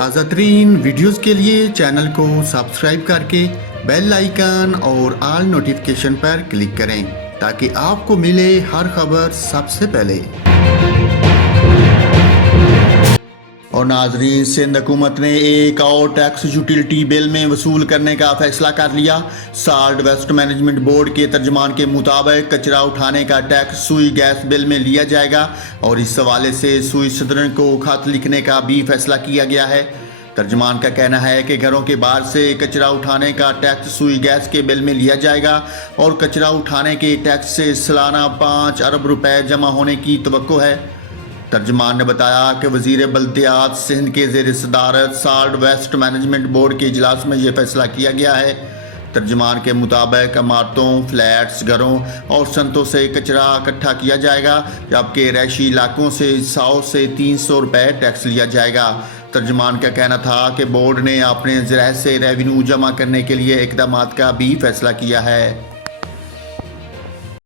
تازہ ترین ویڈیوز کے لیے چینل کو سبسکرائب کر کے بیل آئیکن اور آل نوٹیفیکیشن پر کلک کریں تاکہ آپ کو ملے ہر خبر سب سے پہلے۔ اور ناظرین، سندھ حکومت نے ایک اور ٹیکس یوٹیلٹی بل میں وصول کرنے کا فیصلہ کر لیا۔ سالٹ ویسٹ مینجمنٹ بورڈ کے ترجمان کے مطابق کچرا اٹھانے کا ٹیکس سوئی گیس بل میں لیا جائے گا اور اس حوالے سے سوئی صدر کو خط لکھنے کا بھی فیصلہ کیا گیا ہے۔ ترجمان کا کہنا ہے کہ گھروں کے باہر سے کچرا اٹھانے کا ٹیکس سوئی گیس کے بل میں لیا جائے گا اور کچرا اٹھانے کے ٹیکس سے سالانہ 5 ارب روپے جمع ہونے کی توقع ہے۔ ترجمان نے بتایا کہ وزیر بلدیات سندھ کے زیر صدارت سالٹ ویسٹ مینجمنٹ بورڈ کے اجلاس میں یہ فیصلہ کیا گیا ہے۔ ترجمان کے مطابق عمارتوں، فلیٹس، گھروں اور صنعتوں سے کچرا اکٹھا کیا جائے گا، جبکہ رہائشی علاقوں سے 100 سے 300 روپے ٹیکس لیا جائے گا۔ ترجمان کا کہنا تھا کہ بورڈ نے اپنے ذرائع سے ریونیو جمع کرنے کے لیے اقدامات کا بھی فیصلہ کیا ہے۔